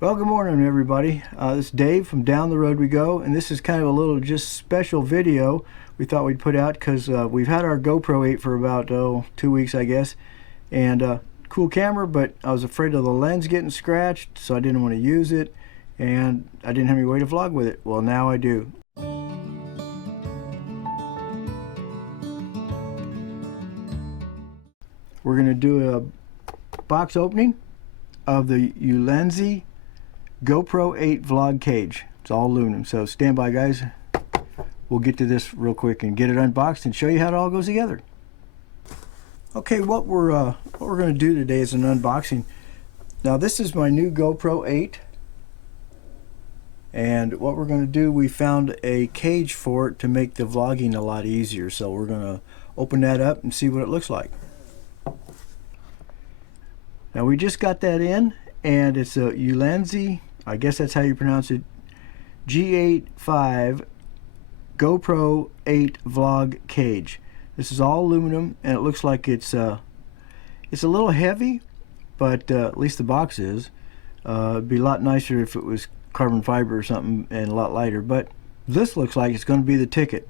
Well, good morning, everybody. This is Dave from Down the Road We Go, and this is kind of a little just special video we thought we'd put out because we've had our GoPro 8 for about 2 weeks, I guess, and cool camera, but I was afraid of the lens getting scratched, so I didn't want to use it, and I didn't have any way to vlog with it. Well, now I do. We're going to do a box opening of the Ulanzi GoPro 8 vlog cage. It's all aluminum, so stand by, guys. We'll get to this real quick and get it unboxed and show you how it all goes together. Okay, what we're going to do today is an unboxing. Now, this is my new GoPro 8, and what we're going to do, we found a cage for it to make the vlogging a lot easier. So we're going to open that up and see what it looks like. Now, we just got that in, and it's a Ulanzi, I guess that's how you pronounce it, G85 GoPro 8 vlog cage. This is all aluminum, and it looks like it's a little heavy, but at least the box is. It'd be a lot nicer if it was carbon fiber or something and a lot lighter, but this looks like it's going to be the ticket.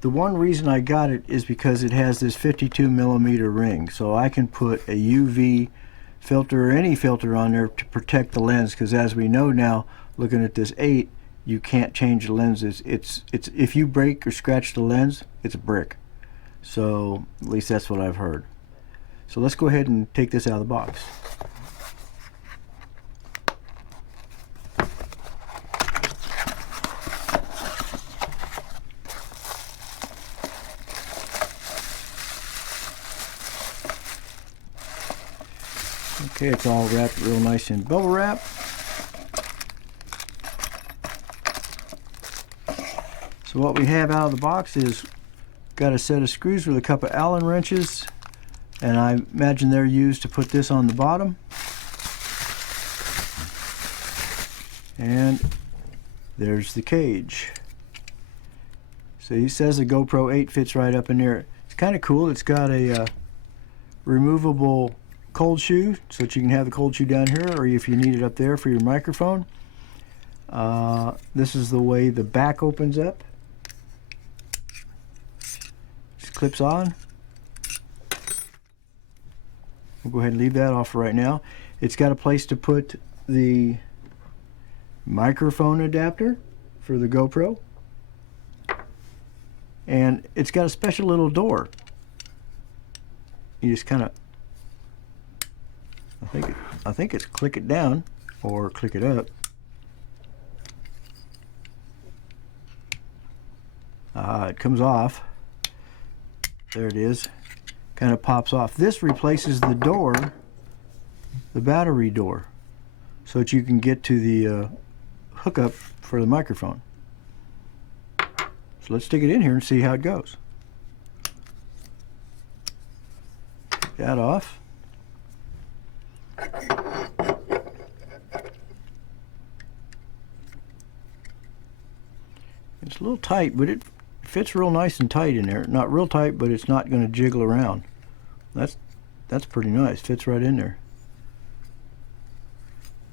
The one reason I got it is because it has this 52mm ring, so I can put a UV filter or any filter on there to protect the lens, because as we know now, looking at this 8, you can't change the lenses. It's if you break or scratch the lens, it's a brick. So at least that's what I've heard. So let's go ahead and take this out of the box. Okay, it's all wrapped real nice in bubble wrap. So what we have out of the box is got a set of screws with a couple of Allen wrenches, and I imagine they're used to put this on the bottom. And there's the cage. So he says the GoPro 8 fits right up in there. It's kind of cool. It's got a removable cold shoe, so that you can have the cold shoe down here, or if you need it up there for your microphone. This is the way the back opens up. Just clips on. We'll go ahead and leave that off right now. It's got a place to put the microphone adapter for the GoPro, and it's got a special little door. You just kind of, I think it's click it down or click it up. It comes off. There it is. Kind of pops off. This replaces the door, the battery door, so that you can get to the hookup for the microphone. So let's stick it in here and see how it goes. Take that off. It's a little tight, but it fits real nice and tight in there. Not real tight, but it's not going to jiggle around. That's pretty nice. Fits right in there.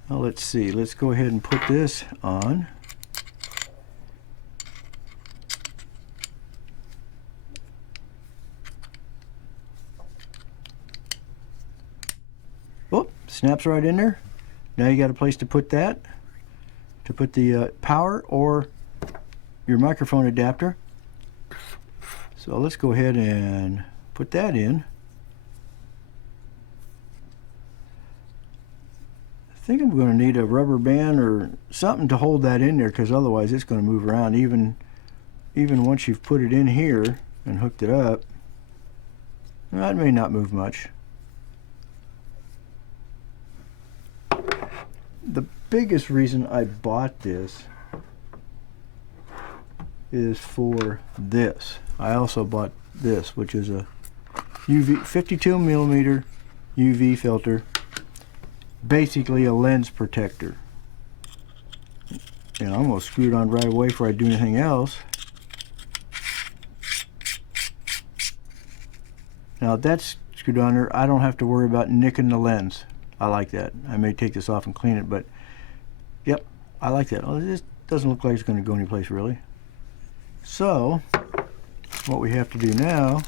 Now let's see. Let's go ahead and put this on. Whoop! Snaps right in there. Now you got a place to put that, to put the power or your microphone adapter. So let's go ahead and put that in. I think I'm going to need a rubber band or something to hold that in there, because otherwise it's going to move around even once you've put it in here and hooked it up. Well, it may not move much. The biggest reason I bought this is for this. I also bought this, which is a 52mm UV filter, basically a lens protector. And I'm going to screw it on right away before I do anything else. Now that's screwed on there, I don't have to worry about nicking the lens. I like that. I may take this off and clean it, but Yep, I like that. Oh, this doesn't look like it's going to go anyplace really. So what we have to do now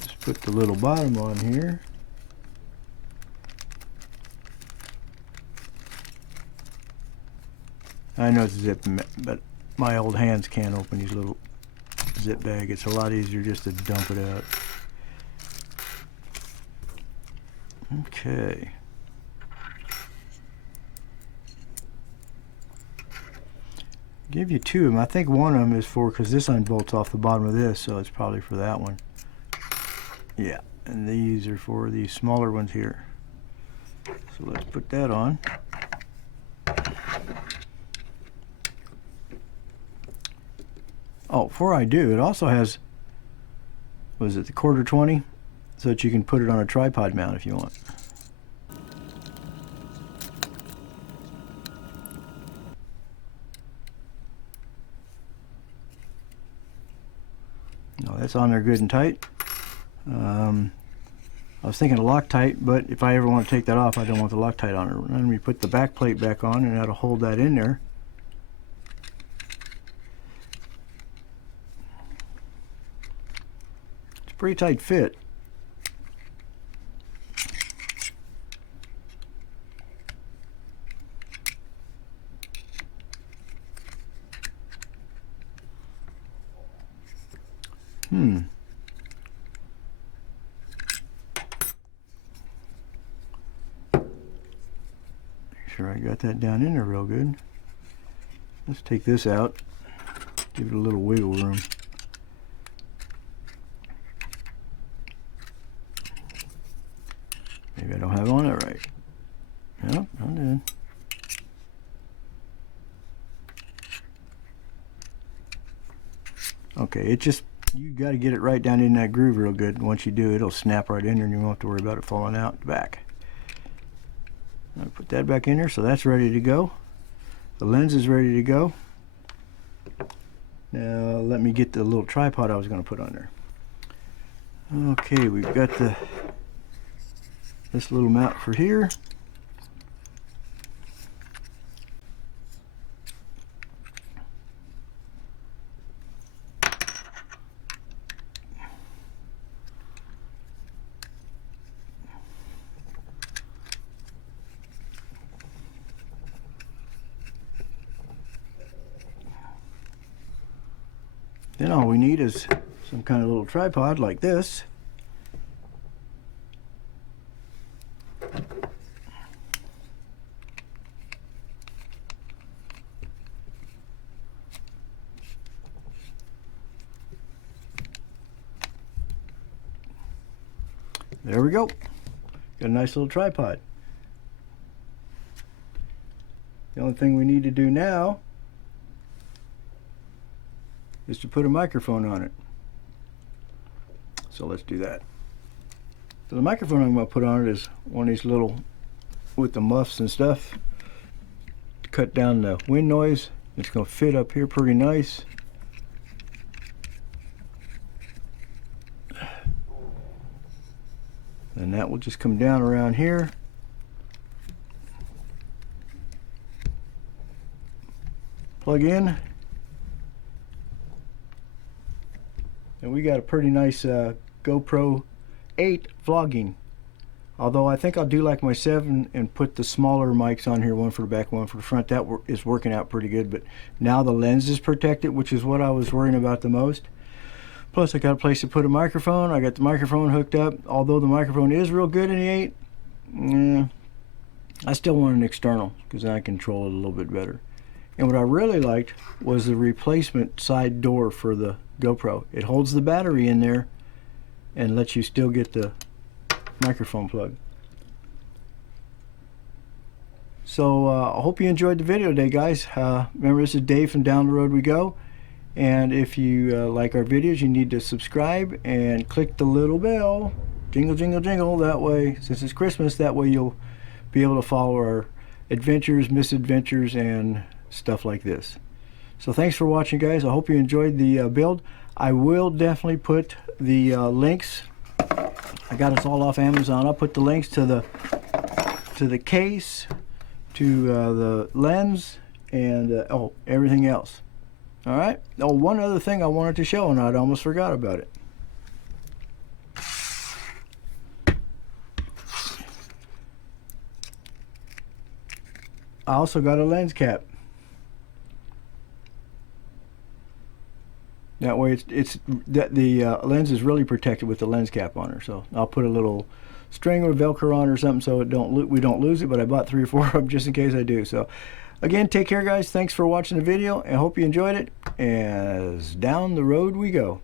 is put the little bottom on here. I know it's zip, but my old hands can't open these little zip bag. It's a lot easier just to dump it out. Okay. Give you two of them. I think one of them is for, because this unbolts off the bottom of this, so it's probably for that one. Yeah, and these are for these smaller ones here. So let's put that on. Oh, before I do, it also has, was it the 1/4-20? So that you can put it on a tripod mount if you want. No, that's on there good and tight. I was thinking of Loctite, but if I ever want to take that off, I don't want the Loctite on it. Then we put the back plate back on, and that'll hold that in there. It's a pretty tight fit. Make sure I got that down in there real good. Let's take this out, give it a little wiggle room. Maybe I don't have it on it right. Yep, I did. Okay, it just, you got to get it right down in that groove real good. Once you do, it'll snap right in there and you won't have to worry about it falling out the back. I'll put that back in there, so that's ready to go. The lens is ready to go. Now let me get the little tripod I was going to put on there. Okay, we've got this little mount for here. Then all we need is some kind of little tripod like this. There we go. Got a nice little tripod. The only thing we need to do now is to put a microphone on it. So let's do that. So the microphone I'm going to put on it is one of these little, with the muffs and stuff, to cut down the wind noise. It's going to fit up here pretty nice. And that will just come down around here. Plug in. And we got a pretty nice GoPro 8 vlogging. Although I think I'll do like my 7 and put the smaller mics on here, one for the back, one for the front. That is working out pretty good. But now the lens is protected, which is what I was worrying about the most. Plus I got a place to put a microphone. I got the microphone hooked up. Although the microphone is real good in the 8, I still want an external because I control it a little bit better. And what I really liked was the replacement side door for the GoPro. It holds the battery in there and lets you still get the microphone plug. So I hope you enjoyed the video today, guys. Remember, this is Dave from DownTheRoadWeGo, and if you like our videos, you need to subscribe and click the little bell, jingle jingle jingle. That way, since it's Christmas, that way you'll be able to follow our adventures, misadventures, and stuff like this. So thanks for watching, guys. I hope you enjoyed the build. I will definitely put the links. I got us all off Amazon. I'll put the links to the case, to the lens, and oh, everything else. All right. Oh, one other thing I wanted to show, and I'd almost forgot about it. I also got a lens cap. That way, the lens is really protected with the lens cap on her. So I'll put a little string or Velcro on or something so we don't lose it. But I bought 3 or 4 of them just in case I do. So again, take care, guys. Thanks for watching the video. I hope you enjoyed it. As down the road we go.